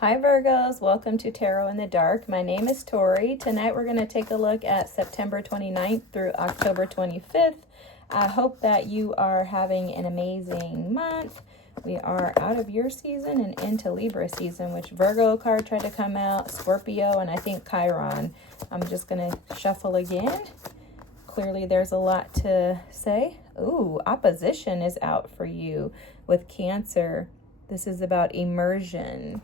Hi Virgos, welcome to Tarot in the Dark. My name is Tori. Tonight we're going to take a look at September 29th through October 25th. I hope that you are having an amazing month. We are out of your season and into Libra season, which Virgo card tried to come out, Scorpio, and I think Chiron. I'm just going to shuffle again. Clearly there's a lot to say. Ooh, opposition is out for you with Cancer. This is about immersion.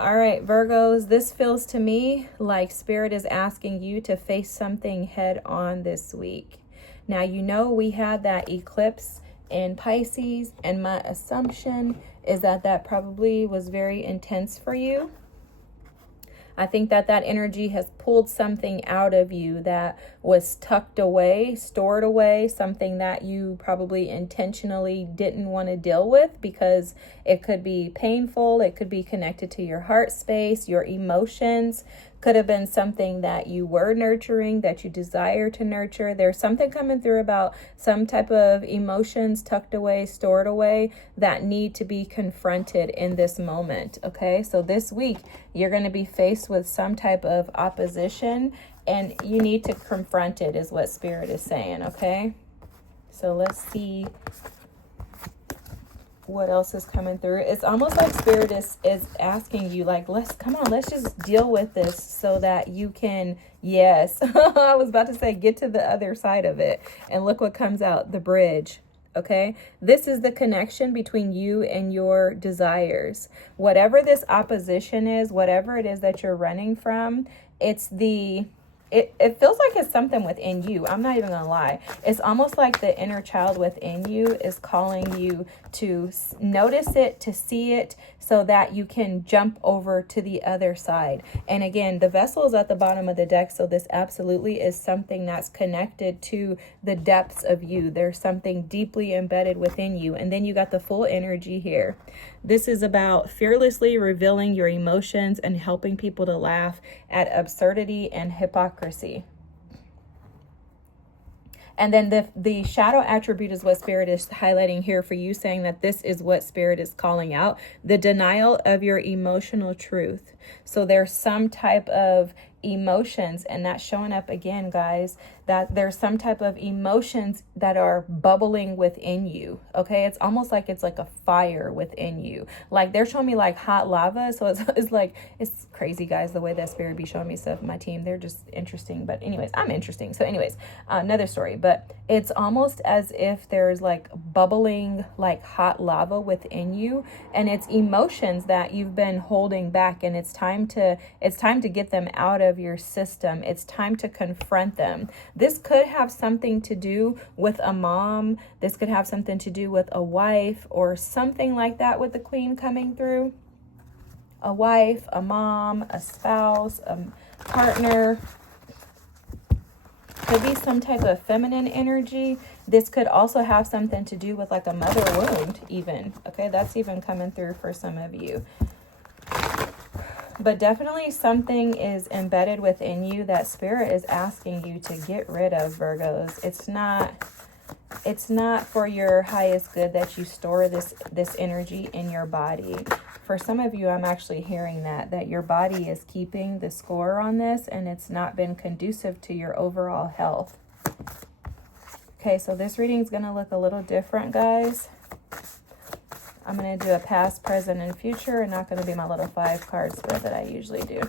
All right, Virgos, this feels to me like Spirit is asking you to face something head on this week. Now, you know we had that eclipse in Pisces, and my assumption is that that probably was very intense for you. I think that that energy has pulled something out of you that was tucked away, stored away, something that you probably intentionally didn't want to deal with because it could be painful. It could be connected to your heart space, your emotions. Could have been something that you were nurturing, that you desire to nurture. There's something coming through about some type of emotions tucked away, stored away that need to be confronted in this moment. Okay, so this week you're going to be faced with some type of opposition and you need to confront it, is what Spirit is saying. Okay, so let's see what else is coming through. It's almost like Spirit is asking you, like, let's just deal with this so that you can, yes, I was about to say, get to the other side of it. And look what comes out, the bridge. Okay, this is the connection between you and your desires. Whatever this opposition is, whatever it is that you're running from, it feels like it's something within you. I'm not even gonna lie. It's almost like the inner child within you is calling you to notice it, to see it, so that you can jump over to the other side. And again, the vessel is at the bottom of the deck, so this absolutely is something that's connected to the depths of you. There's something deeply embedded within you. And then you got the full energy here. This is about fearlessly revealing your emotions and helping people to laugh at absurdity and hypocrisy. And then the shadow attribute is what Spirit is highlighting here for you, saying that this is what Spirit is calling out, the denial of your emotional truth. So there's some type of emotions, and that's showing up again, guys, that there's some type of emotions that are bubbling within you. Okay, it's almost like it's like a fire within you. Like they're showing me like hot lava. So it's like, it's crazy, guys, the way that Spirit be showing me stuff. My team, they're just interesting. But anyways, I'm interesting. So anyways, another story. But it's almost as if there's like bubbling like hot lava within you, and it's emotions that you've been holding back, and it's time to get them out of your system. It's time to confront them. This could have something to do with a mom. This could have something to do with a wife or something like that, with the Queen coming through. A wife, a mom, a spouse, a partner. Could be some type of feminine energy. This could also have something to do with like a mother wound even. Okay, that's even coming through for some of you. But definitely something is embedded within you that Spirit is asking you to get rid of, Virgos. It's not for your highest good that you store this energy in your body. For some of you, I'm actually hearing that your body is keeping the score on this, and it's not been conducive to your overall health. Okay, so this reading is going to look a little different, guys. I'm going to do a past, present, and future, and not going to be my little 5 card spread that I usually do.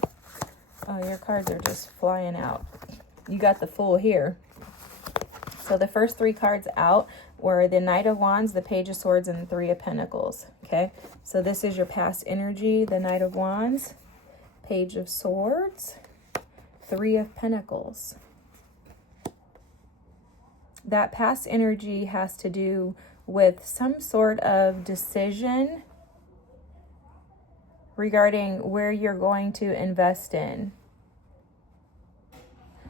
Oh, your cards are just flying out. You got the Fool here. So the first 3 cards out were the Knight of Wands, the Page of Swords, and the 3 of Pentacles. Okay, so this is your past energy, the Knight of Wands, Page of Swords, 3 of Pentacles. That past energy has to do with some sort of decision regarding where you're going to invest in.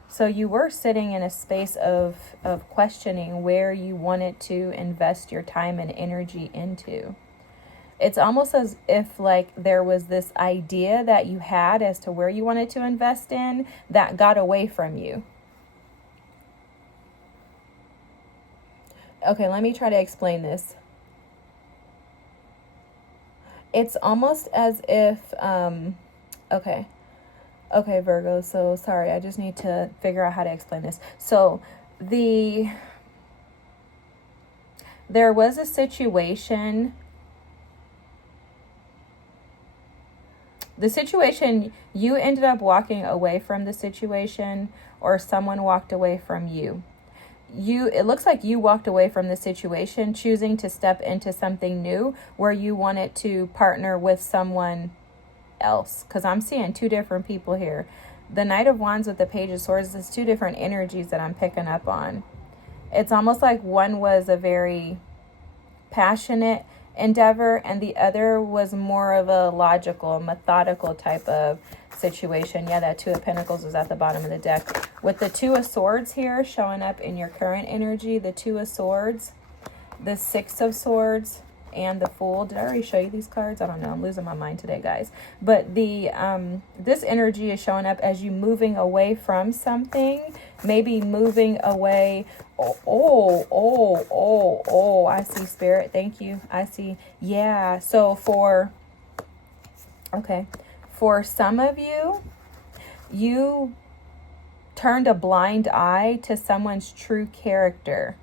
So you were sitting in a space of questioning where you wanted to invest your time and energy into. It's almost as if like there was this idea that you had as to where you wanted to invest in that got away from you. Okay, let me try to explain this. it's almost as if, okay, Virgo, so sorry, I just need to figure out how to explain this. So there was a situation, you ended up walking away from the situation, or someone walked away from you. It looks like you walked away from the situation, choosing to step into something new where you wanted to partner with someone else, because I'm seeing two different people here. The Knight of Wands with the Page of Swords is two different energies that I'm picking up on. It's almost like one was a very passionate endeavor and the other was more of a logical, methodical type of situation. Yeah, that Two of Pentacles was at the bottom of the deck. With the Two of Swords here showing up in your current energy, the Two of Swords, the Six of Swords, and the Fool. Did I already show you these cards? I don't know. I'm losing my mind today, guys. But this energy is showing up as you moving away from something. Maybe moving away. Oh, I see, Spirit. Thank you. I see. Yeah. So for some of you, you turned a blind eye to someone's true character.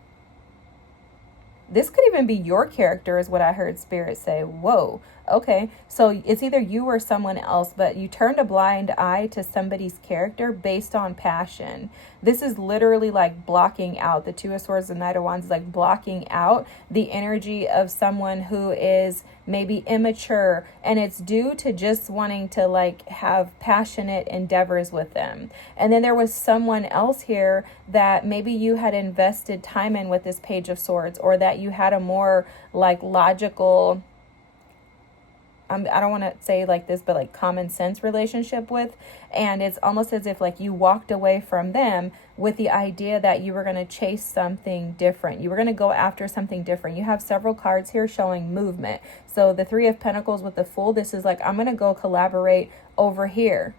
This could even be your character, is what I heard Spirit say. Whoa. Okay. So it's either you or someone else, but you turned a blind eye to somebody's character based on passion. This is literally like blocking out. The Two of Swords, the Knight of Wands is like blocking out the energy of someone who is maybe immature, and it's due to just wanting to like have passionate endeavors with them. And then there was someone else here that maybe you had invested time in with this Page of Swords, or that you had a more like logical, I don't want to say like this, but like common sense relationship with. And it's almost as if like you walked away from them with the idea that you were going to chase something different. You were going to go after something different. You have several cards here showing movement. So the Three of Pentacles with the Fool, this is like, I'm going to go collaborate over here.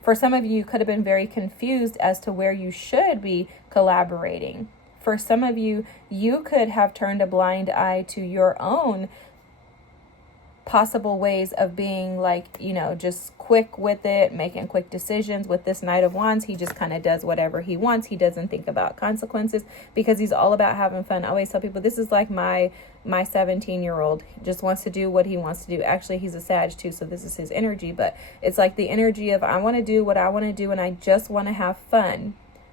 For some of you, you could have been very confused as to where you should be collaborating. For some of you, you could have turned a blind eye to your own possible ways of being like, just quick with it, making quick decisions. With this Knight of Wands, he just kind of does whatever he wants. He doesn't think about consequences because he's all about having fun. I always tell people, this is like my 17-year-old. He just wants to do what he wants to do. Actually, he's a Sag too, so this is his energy, but it's like the energy of I want to do what I want to do and I just want to have fun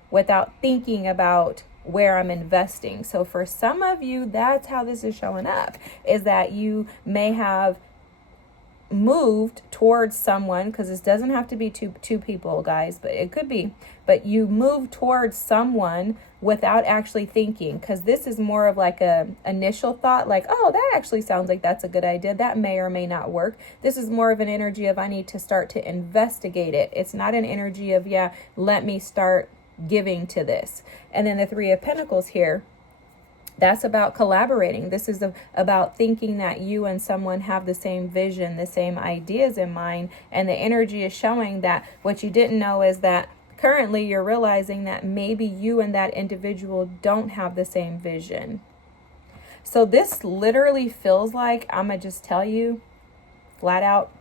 without thinking about where I'm investing. So for some of you, that's how this is showing up, is that you may have moved towards someone, because this doesn't have to be two people, guys, but it could be, but you move towards someone without actually thinking, because this is more of like a initial thought, like, oh, that actually sounds like that's a good idea, that may or may not work. This is more of an energy of I need to start to investigate it. It's not an energy of, yeah, let me start giving to this. And then the Three of Pentacles here, that's about collaborating. This is about thinking that you and someone have the same vision, the same ideas in mind. And the energy is showing that what you didn't know is that currently you're realizing that maybe you and that individual don't have the same vision. So this literally feels like, I'm going to just tell you flat out.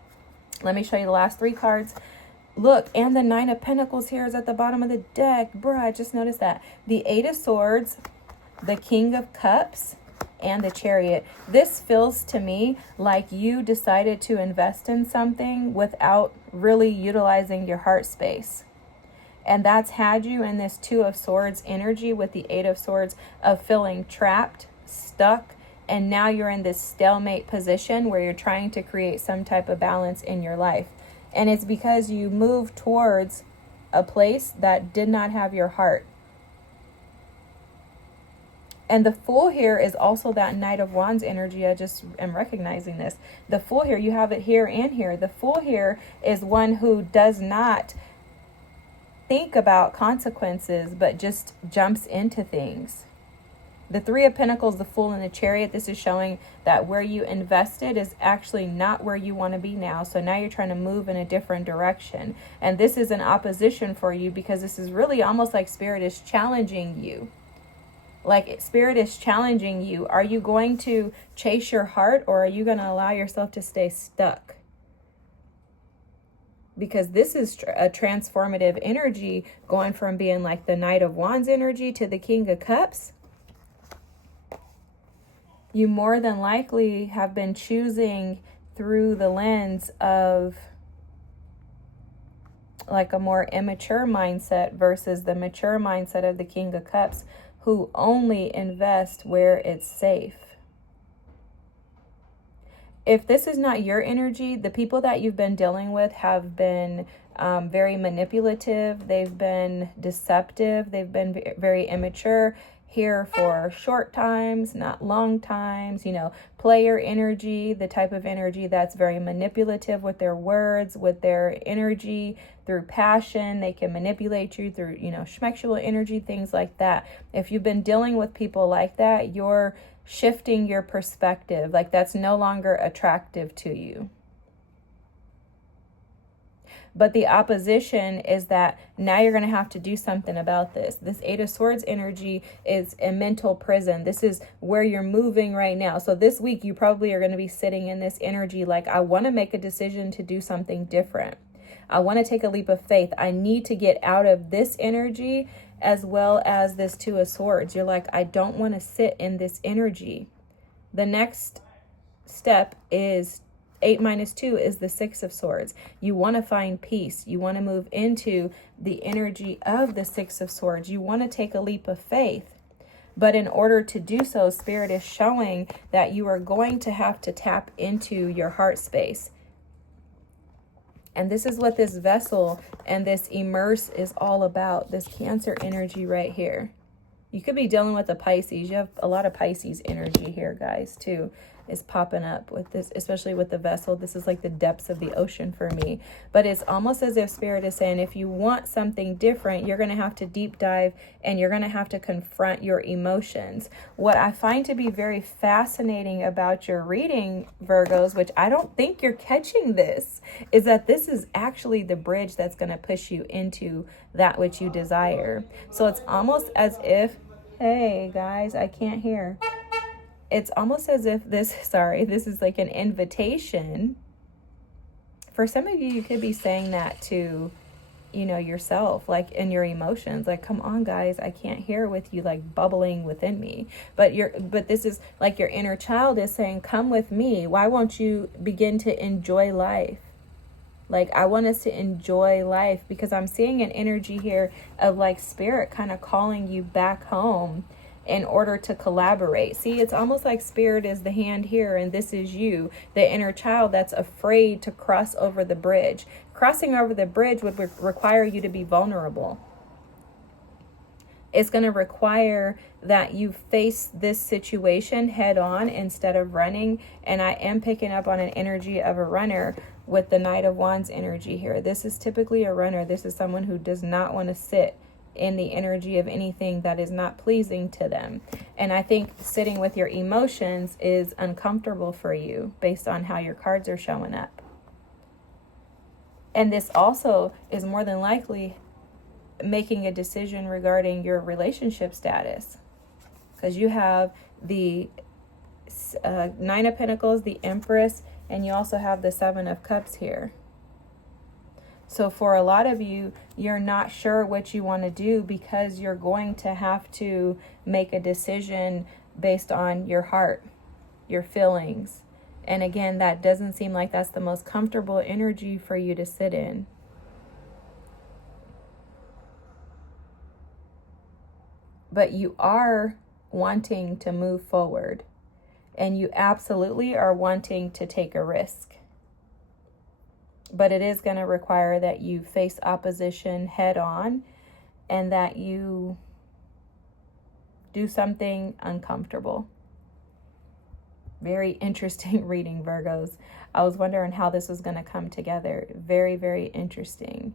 Let me show you the last three cards. Look, and the Nine of Pentacles here is at the bottom of the deck. Bruh, I just noticed that. The Eight of Swords, the King of Cups, and the Chariot. This feels to me like you decided to invest in something without really utilizing your heart space. And that's had you in this Two of Swords energy with the Eight of Swords of feeling trapped, stuck, and now you're in this stalemate position where you're trying to create some type of balance in your life. And it's because you moved towards a place that did not have your heart. And the Fool here is also that Knight of Wands energy. I just am recognizing this. The Fool here, you have it here and here. The Fool here is one who does not think about consequences, but just jumps into things. The Three of Pentacles, the Fool, and the Chariot, this is showing that where you invested is actually not where you want to be now. So now you're trying to move in a different direction. And this is an opposition for you because this is really almost like Spirit is challenging you. Like, Spirit is challenging you. Are you going to chase your heart, or are you going to allow yourself to stay stuck? Because this is a transformative energy, going from being like the Knight of Wands energy to the King of Cups. You more than likely have been choosing through the lens of like a more immature mindset versus the mature mindset of the King of Cups, who only invest where it's safe. If this is not your energy, the people that you've been dealing with have been very manipulative. They've been deceptive. They've been very immature, here for short times, not long times. You know, player energy, the type of energy that's very manipulative with their words, with their energy, through passion. They can manipulate you through, you know, schmexual energy, things like that. If you've been dealing with people like that, you're shifting your perspective. Like, that's no longer attractive to you. But the opposition is that now you're going to have to do something about this. This Eight of Swords energy is a mental prison. This is where you're moving right now. So this week, you probably are going to be sitting in this energy like, I want to make a decision to do something different. I want to take a leap of faith. I need to get out of this energy, as well as this Two of Swords. You're like, I don't want to sit in this energy. The next step is 8 minus 2 is the Six of Swords. You want to find peace. You want to move into the energy of the Six of Swords. You want to take a leap of faith. But in order to do so, Spirit is showing that you are going to have to tap into your heart space. And this is what this vessel and this immerse is all about, this Cancer energy right here. You could be dealing with a Pisces. You have a lot of Pisces energy here, guys, too, is popping up with this, especially with the vessel. This is like the depths of the ocean for me. But it's almost as if Spirit is saying, if you want something different, you're going to have to deep dive, and you're going to have to confront your emotions. What I find to be very fascinating about your reading, Virgos, which I don't think you're catching this, is that this is actually the bridge that's going to push you into that which you desire. So it's almost as if, hey guys, I can't hear. It's almost as if this is like an invitation. For some of you, you could be saying that to, you know, yourself, like in your emotions, like, come on guys, I can't hear with you, like bubbling within me. But this is like your inner child is saying, come with me. Why won't you begin to enjoy life? Like, I want us to enjoy life, because I'm seeing an energy here of like Spirit kind of calling you back home in order to collaborate. See, it's almost like Spirit is the hand here, and this is you, the inner child that's afraid to cross over the bridge. Crossing over the bridge would require you to be vulnerable. It's going to require that you face this situation head on instead of running. And I am picking up on an energy of a runner with the Knight of Wands energy here. This is typically a runner. This is someone who does not want to sit in the energy of anything that is not pleasing to them. And I think sitting with your emotions is uncomfortable for you based on how your cards are showing up. And this also is more than likely making a decision regarding your relationship status, because you have the Nine of Pentacles, the Empress, and you also have the Seven of Cups here. So for a lot of you, you're not sure what you want to do, because you're going to have to make a decision based on your heart, your feelings. And again, that doesn't seem like that's the most comfortable energy for you to sit in. But you are wanting to move forward, and you absolutely are wanting to take a risk. But it is going to require that you face opposition head on, and that you do something uncomfortable. Very interesting reading, Virgos. I was wondering how this was going to come together. Very, very interesting.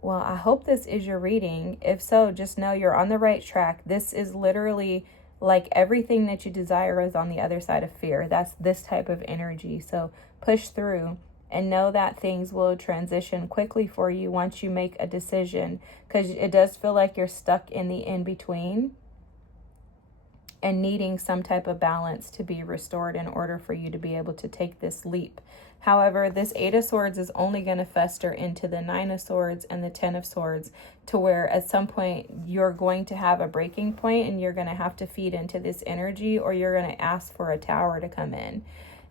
Well, I hope this is your reading. If so, just know you're on the right track. This is literally like everything that you desire is on the other side of fear. That's this type of energy. So push through and know that things will transition quickly for you once you make a decision, because it does feel like you're stuck in the in-between. and needing some type of balance to be restored in order for you to be able to take this leap. However, this Eight of Swords is only going to fester into the Nine of Swords and the Ten of Swords, to where at some point you're going to have a breaking point and you're going to have to feed into this energy, or you're going to ask for a tower to come in.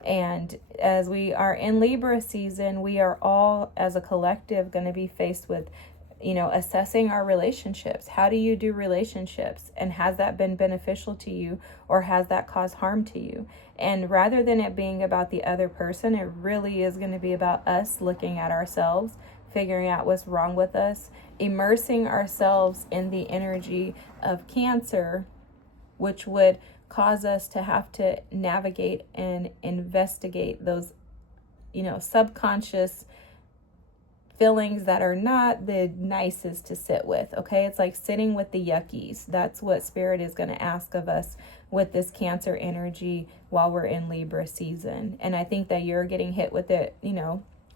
And as we are in Libra season, we are all as a collective going to be faced with, assessing our relationships. How do you do relationships? And has that been beneficial to you, or has that caused harm to you? And rather than it being about the other person, it really is going to be about us looking at ourselves, figuring out what's wrong with us, immersing ourselves in the energy of Cancer, which would cause us to have to navigate and investigate those, subconscious feelings that are not the nicest to sit with. Okay, it's like sitting with the yuckies. That's what Spirit is going to ask of us with this Cancer energy while we're in Libra season. And I think that you're getting hit with it,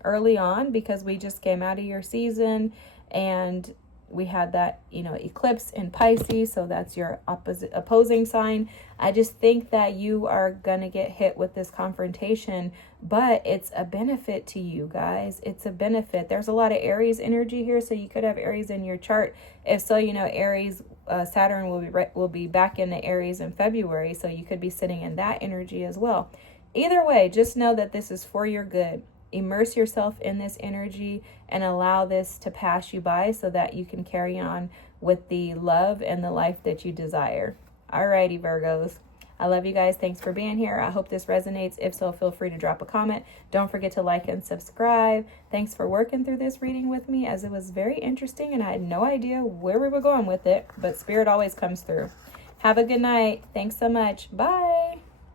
early on, because we just came out of your season and we had that, eclipse in Pisces. So that's your opposing sign. I just think that you are going to get hit with this confrontation, but it's a benefit to you guys. It's a benefit. There's a lot of Aries energy here. So you could have Aries in your chart. If so, Aries, Saturn will be back into Aries in February. So you could be sitting in that energy as well. Either way, just know that this is for your good. Immerse yourself in this energy and allow this to pass you by so that you can carry on with the love and the life that you desire. Alrighty, Virgos. I love you guys. Thanks for being here. I hope this resonates. If so, feel free to drop a comment. Don't forget to like and subscribe. Thanks for working through this reading with me, as it was very interesting and I had no idea where we were going with it, but Spirit always comes through. Have a good night. Thanks so much. Bye.